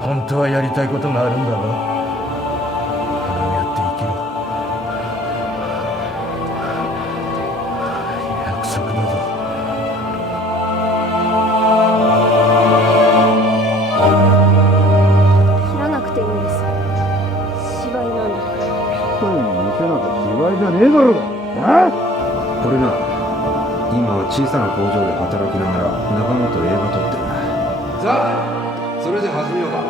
本当はやりたいことがあるんだろ。それをやって生きろ。約束だぞ。切らなくていいんです。芝居なんだから。人に見せなきゃ芝居じゃねえだろうが。俺な、今は小さな工場で働きながら仲間と映画撮ってる。さあ、それじゃ始めようか。